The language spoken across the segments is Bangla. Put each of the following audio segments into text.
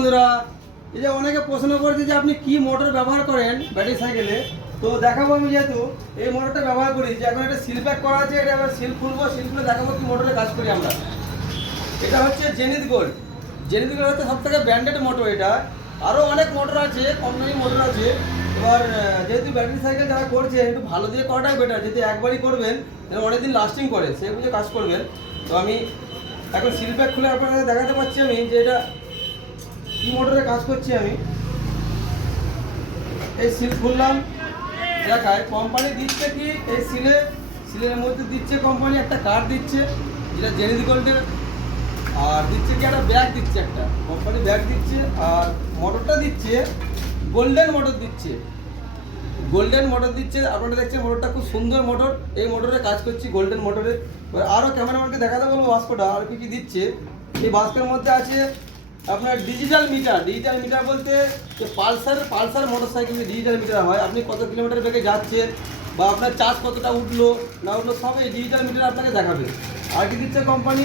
বন্ধুরা, এই যে অনেকে প্রশ্ন করেছে যে আপনি কি মোটর ব্যবহার করেন ব্যাটারি সাইকেলে? তো দেখাবো আমি যেহেতু, এই মোটরটা ব্যবহার করি, যে এখন একটা সিল করা আছে, এটা আবার সিল খুলবো সিল খুলে দেখাবো কি মোটরে কাজ করি আমরা। এটা হচ্ছে জেনিত গোল্ড জেনিত গোল্ড হচ্ছে সব থেকে ব্র্যান্ডেড মোটর এটা। আরও অনেক মোটর আছে, কম দামি মোটর আছে। এবার যেহেতু ব্যাটারি সাইকেল যারা করছে একটু ভালো দিয়ে করাটাই বেটার যদি একবারই করবেন, তাহলে অনেকদিন লাস্টিং করে সেই বুঝে কাজ করবেন। তো আমি এখন সিল প্যাক খুলে আপনাদের দেখাতে পাচ্ছি আমি যে এটা কি মোটরে কাজ করছি আমি। এই সিল খুললাম। দেখায় কোম্পানি দিচ্ছে কি? এই সিলে সিলের মধ্যে দিচ্ছে কোম্পানি একটা কার্ড দিচ্ছে, যেটা জেনিদি গোল্ডের আর দিচ্ছে কি একটা ব্যাগ দিচ্ছে একটা। কোম্পানি ব্যাগ দিচ্ছে, আর মোটরটা দিচ্ছে গোল্ডেন মোটর দিচ্ছে। গোল্ডেন মোটর দিচ্ছে, আপনারা দেখছেন মোটরটা খুব সুন্দর মোটর এই মোটরে কাজ করছি গোল্ডেন মোটরে আরও ক্যামেরাম্যানকে দেখাতে বলব বাস্কটা আর কি কি দিচ্ছে। এই বাস্কের মধ্যে আছে আপনার ডিজিটাল মিটার ডিজিটাল মিটার বলতে যে পালসার পালসার মোটর সাইকেলে ডিজিটাল মিটার হয়। আপনি কত কিলোমিটার বেগে যাচ্ছেন বা আপনার চার্জ কতটা উঠল, না উঠল সব এই ডিজিটাল মিটার আপনাকে দেখাবে। আর কি দিচ্ছে কোম্পানি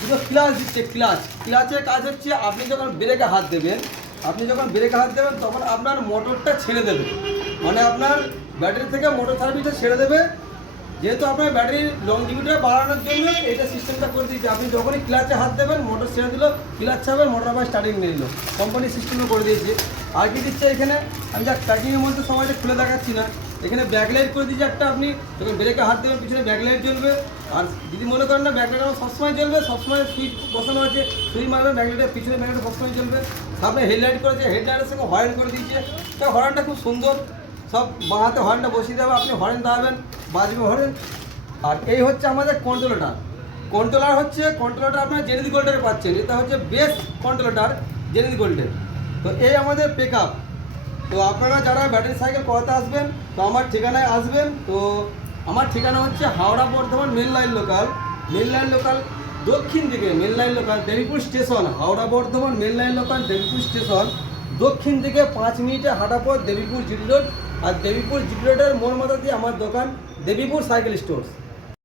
দুটো ক্লাচ দিচ্ছে ক্লাচ ক্লাচের কাজ হচ্ছে আপনি যখন ব্রেকে হাত দেবেন, আপনি যখন ব্রেকে হাত দেবেন, তখন আপনার মোটরটা ছেড়ে দেবে। মানে আপনার ব্যাটারি থেকে মোটর সার্ভিসটা ছেড়ে দেবে যেহেতু আপনার ব্যাটারির লংজিভিটা বাড়ানোর জন্য এটা সিস্টেমটা করে দিয়েছে। আপনি যখনই ক্লাচে হাত দেবেন মোটর ছেড়ে দিল ক্লাচ ছাড়বে মোটর আবার স্টার্টিং নিয়ে নিল। কোম্পানির সিস্টেমও করে দিয়েছে। আর কি দিচ্ছে এখানে? আমি যা প্যাকিংয়ের মধ্যে সবাইকে খুলে দেখাচ্ছি না। এখানে ব্যাকলাইট করে দিয়েছে একটা আপনি। যখন ব্রেকে হাত দেবেন পিছনে ব্যাকলাইট জ্বলবে। আর যদি মনে করেন না ব্যাকলাইট আমার সবসময় জ্বলবে সবসময় সুইচ বসানো আছে। সুইচ মারবেন ব্যাকলাইটের পিছনে ব্যাকলাইট সবসময় জ্বলবে। সামনে হেডলাইট করেছে হেডলাইটের সঙ্গে হর্ন করে দিয়েছে। তো হর্নটা খুব সুন্দর। সব বাঁহাতে হর্নটা বসিয়ে দেবে, আপনি হর্ন দাবেন বাজবে হর্ন। আর এই হচ্ছে আমাদের কন্ট্রোলারটা কন্ট্রোলার হচ্ছে কন্ট্রোলারটা আপনার জেনেদি গোল্ডের পাচ্ছেন। এটা হচ্ছে বেস্ট কন্ট্রোলার জেনেদি গোল্ডের তো এই আমাদের পিক তো আপনারা যারা ব্যাটারি সাইকেল করাতে আসবেন, তো আমার ঠিকানায় আসবেন। তো আমার ঠিকানা হচ্ছে Howrah Bardhaman main line local main line local দক্ষিণ দিকে main line local Debipur station Howrah Bardhaman main line local Debipur station দক্ষিণ দিকে পাঁচ মিনিটে হাঁটা পর দেবীপুর জিটি রোড আর দেবীপুর জিটি রোডের মোড় মাথা দিয়ে আমার দোকান দেবীপুর সাইকেল স্টোর্স।